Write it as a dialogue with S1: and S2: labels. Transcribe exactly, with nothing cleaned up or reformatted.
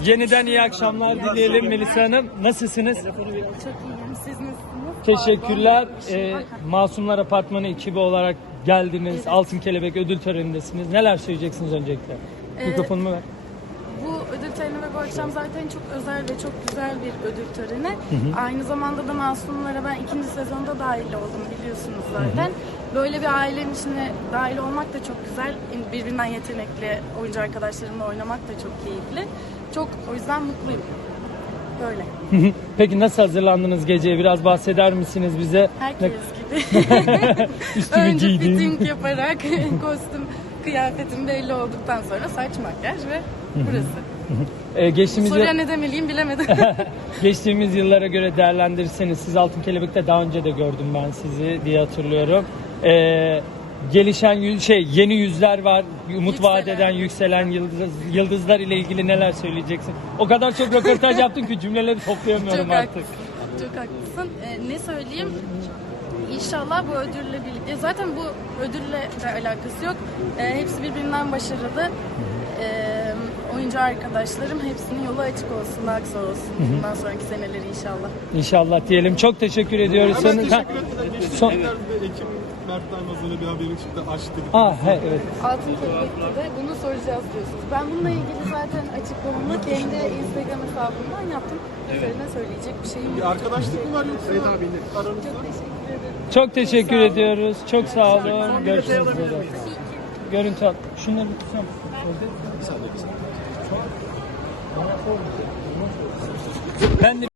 S1: Yeniden iyi akşamlar dileyelim Melisa Hanım. Nasılsınız?
S2: Çok iyiyim. Siz nasılsınız?
S1: Teşekkürler. Ee, Masumlar Apartmanı ekibi olarak geldiniz.
S2: Evet.
S1: Altın Kelebek ödül törenindesiniz. Neler söyleyeceksiniz öncelikle?
S2: Ee,
S1: Mikrofonumu ver.
S2: Bu ödül töreni ve bu akşam zaten çok özel ve çok güzel bir ödül töreni. Aynı zamanda da Masumlara ben ikinci sezonda dahil oldum, biliyorsunuz zaten. Böyle bir ailenin içine dahil olmak da çok güzel. Birbirinden yetenekli oyuncu arkadaşlarımla oynamak da çok keyifli. Çok, o yüzden mutluyum. Böyle.
S1: Peki nasıl hazırlandınız geceye? Biraz bahseder misiniz bize?
S2: Herkes gibi.
S1: Üstümü
S2: Önce
S1: giydin.
S2: fitting yaparak kostüm, kıyafetim belli olduktan sonra saç, makyaj ve burası.
S1: Ee, geçtiğimiz,
S2: Soruya
S1: yıl-
S2: ne demeliyim bilemedim.
S1: geçtiğimiz yıllara göre değerlendirirseniz, siz Altın Kelebek'te daha önce de gördüm ben sizi diye hatırlıyorum. Ee, gelişen yü- şey yeni yüzler var, umut
S2: Yükselen.
S1: vaat eden yükselen yıldız, yıldızlar ile ilgili neler söyleyeceksin? O kadar çok röportaj yaptın ki cümleleri toplayamıyorum
S2: Çok
S1: artık.
S2: haklısın. Çok haklısın. Ee, ne söyleyeyim? İnşallah bu ödülle birlikte, zaten bu ödülle de alakası yok. Ee, hepsi birbirinden başarılı. Ee, oyuncu arkadaşlarım, hepsinin yolu açık olsun, daha güzel olsun. Bundan sonraki seneleri inşallah.
S1: İnşallah diyelim. Çok teşekkür ediyoruz.
S3: Hemen
S1: Son-
S3: teşekkür ederim. Geçtiğimiz
S1: Son-
S3: günlerde Ekim Mert Daimaz'la bir haberin çıktı. Açtı.
S1: Ah, he, evet.
S2: Altın Kelebek'te de bunu soracağız diyorsunuz. Ben bununla ilgili zaten açıklamamı kendi Instagram hesabımdan yaptım. Üzerine söyleyecek bir şeyim
S3: Bir
S2: yok.
S3: arkadaşlık mı var yoksa aranızda?
S2: Çok teşekkür ederim.
S1: Çok teşekkür
S2: Sağ olun.
S1: ediyoruz. Çok sağ olun. Görüşmek üzere. Görüntü al. Şunları bir tutsam. Ben de